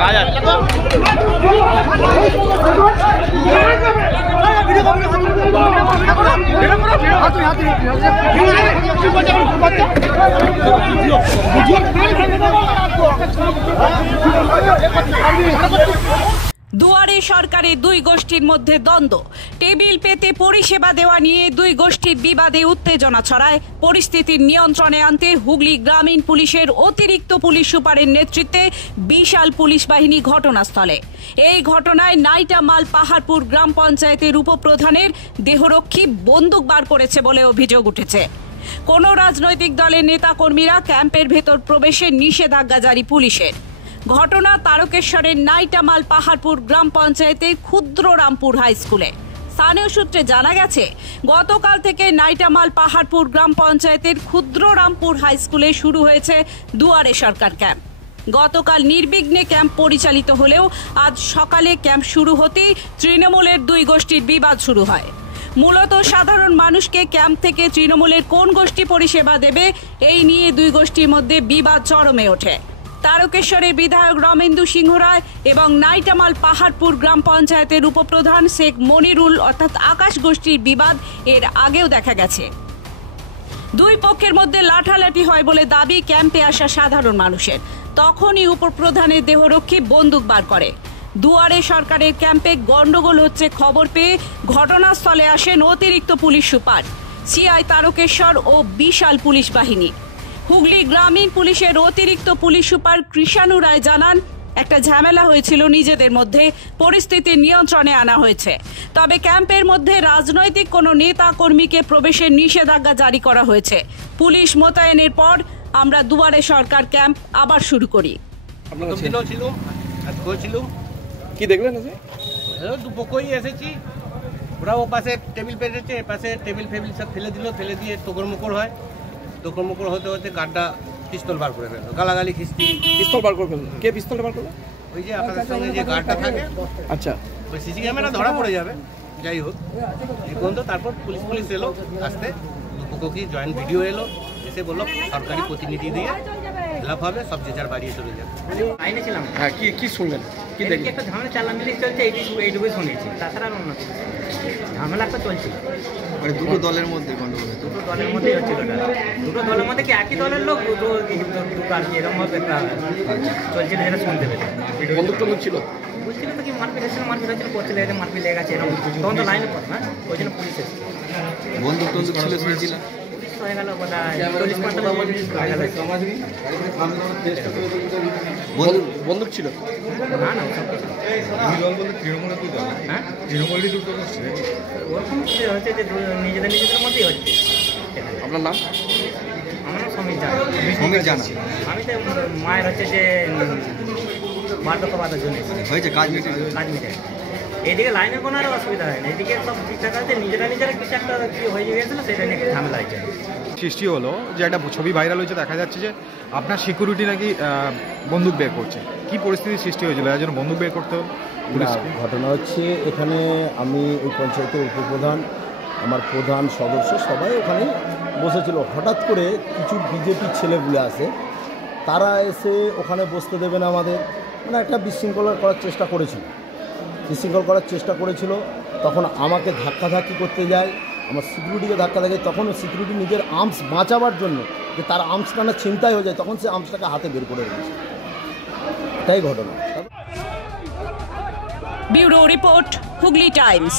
কাজ আছে। দুয়ারে সরকারের দুই গোষ্ঠীর মধ্যে দ্বন্দ্ব। টেবিল পেতে পরিষেবা দেওয়া নিয়ে দুই গোষ্ঠীর বিবাদে উত্তেজনা ছড়ায়। পরিস্থিতির নিয়ন্ত্রণে আনতে হুগলি গ্রামীণ পুলিশের অতিরিক্ত পুলিশ সুপারের নেতৃত্বে বিশাল পুলিশ বাহিনী ঘটনাস্থলে। এই ঘটনায় নাইটামাল পাহাড়পুর গ্রাম পঞ্চায়েতের উপপ্রধানের দেহরক্ষী বন্দুক বার করেছে বলে অভিযোগ উঠেছে। কোনো রাজনৈতিক দলের নেতাকর্মীরা ক্যাম্পের ভেতর প্রবেশে নিষেধাজ্ঞা জারি পুলিশের। ঘটনা তারকেশ্বরের নাইটামাল পাহাড়পুর গ্রাম পঞ্চায়েতের ক্ষুদ্ররামপুর হাই স্কুলে। স্থানীয় সূত্রে জানা গেছে, গতকাল থেকে নাইটামাল পাহাড়পুর গ্রাম পঞ্চায়েতের ক্ষুদ্ররামপুর হাই স্কুলে শুরু হয়েছে দুয়ারে সরকার ক্যাম্প। গতকাল নির্বিঘ্নে ক্যাম্প পরিচালিত হলেও আজ সকালে ক্যাম্প শুরু হতেই তৃণমূলের দুই গোষ্ঠীর বিবাদ শুরু হয়। মূলত সাধারণ মানুষকে ক্যাম্প থেকে তৃণমূলের কোন গোষ্ঠী পরিষেবা দেবে, এই নিয়ে দুই গোষ্ঠীর মধ্যে বিবাদ চরমে ওঠে। তারকেশ্বরের বিধায়ক রমেন্দু সিংহ রায় এবং নাইটামাল পাহাড়পুর গ্রাম পঞ্চায়েতের উপপ্রধান শেখ মনিরুল অর্থাৎ আকাশ গোষ্ঠীর বিবাদ এর আগেও দেখা গেছে। দুই পক্ষের মধ্যে লাঠালাঠি হয় বলে দাবি ক্যাম্পে আসা সাধারণ মানুষের। তখনই উপপ্রধানের দেহরক্ষী বন্দুক বার করে। দুয়ারে সরকারের ক্যাম্পে গন্ডগোল হচ্ছে খবর পেয়ে ঘটনাস্থলে আসেন অতিরিক্ত পুলিশ সুপার, সিআই তারকেশ্বর ও বিশাল পুলিশ বাহিনী। হুগলি গ্রামীণ পুলিশের অতিরিক্ত পুলিশ সুপার কৃষাণু রায় জানান, একটা ঝামেলা হয়েছিল নিজেদের মধ্যে, পরিস্থিতি নিয়ন্ত্রণে আনা হয়েছে। তবে ক্যাম্পের মধ্যে রাজনৈতিক কোনো নেতা কর্মীকে প্রবেশের নিষেধাজ্ঞা জারি করা হয়েছে। পুলিশ মোতায়েনের পর আমরা দুয়ারে সরকার ক্যাম্প আবার শুরু করি। কি দেখলেন? দুপক্ষই এসেছি, ওরা ও পাশে টেবিল পেতেছে, পাশে টেবিল ফেবিল সব ফেলে দিল, ফেলে দিয়ে তোকড়মোকড় হয়। তোকড়মোকড় হতে হতে গার্ডটা পিস্তল বার করে ফেললো, গালাগালি খিস্তি। পিস্তল বার করে ফেললো? কে পিস্তলটা বার করলো? ওই যে আপনার সঙ্গে যে গার্ডটা থাকে। আচ্ছা, ওই সিসি ক্যামেরা ধরা পড়ে যাবে। যাই হোক, এই পর্যন্ত তারপর পুলিশ এলো, আসতে দুপক্ষকে জয়েন্ট ভিডিও এলো, এসে বললো সরকারি প্রতিনিধি দিয়ে খেলাপ হবে, সব যে যার বাড়িয়ে চলে যাবে। আইনে ছিলাম। হ্যাঁ, কি শুনলেন? কি দেখলেন? একটা ঝামেলা চালামিলি চলছে, এইটুকুই শুনেছি, তাছাড়া আর অন্য কিছু ঝামেলা একটা চলছে। মানে দুটো দলের মধ্যে গন্ডগোল? দুটো দলের মধ্যেই হচ্ছিল। দুটো দলের মধ্যে কি একই দলের লোক দুটো আর কি এরকমভাবে একটা চলছিল, যেটা শুনতে পেলে। বন্দুক টন্দুক ছিল? বুঝছিল তো কি মারপিট হচ্ছিল, করতে লেগেছে, মারপিট লেগে গেছে, এরকম তখন তো লাইনে পড়ে না, ওই জন্য পুলিশ এসেছে। বন্দুক টন্দুক ছিল শুনেছিলাম? হয়ে গেল বোধহয় 40-45 হয়ে গেল। বন্দুক ছিল? না না, সব কিছু হ্যাঁ ওরকম হচ্ছে যে নিজেদের মধ্যেই হচ্ছে। আপনার নাম? আমার নাম সমীর জানা। আমি তো মায়ের হচ্ছে যে বার্ধক্য বাধার জন্য হয়েছে কাজ মিটে। এইদিকে লাইনের কোনো আর অসুবিধা হয় না, এদিকে সব ঠিকঠাক আছে। নিজেরা কিছু একটা কি হয়ে গিয়েছিল, সেটা নিয়ে একটু ঝামেলা হয়েছে। সৃষ্টি হলো যে একটা ছবি ভাইরাল হয়েছে, দেখা যাচ্ছে যে আপনার সিকিউরিটি নাকি বন্দুক বের করছে। কি পরিস্থিতির সৃষ্টি হয়েছিল এর জন্য বন্দুক বের করতে হলো? ঘটনা হচ্ছে, এখানে আমি ওই পঞ্চায়েতের উপপ্রধান, আমার প্রধান সদস্য সবাই ওখানে বসেছিল। হঠাৎ করে কিছু বিজেপির ছেলেগুলো আসে, তারা এসে ওখানে বসতে দেবে না আমাদের, মানে একটা বিশৃঙ্খলা করার চেষ্টা করেছিল। তখন আমাকে ধাক্কাধাক্কি করতে যায়, আমার সিকিউরিটিকে ধাক্কা লাগে। তখন সিকিউরিটি নিজের আর্মস বাঁচাবার জন্য, যে তার আর্মসটা না ছিনতাই হয়ে যায়, তখন সে আর্মসটাকে হাতে বের করে রেখেছে। এটাই ঘটনা। Bureau report, Hooghly Times.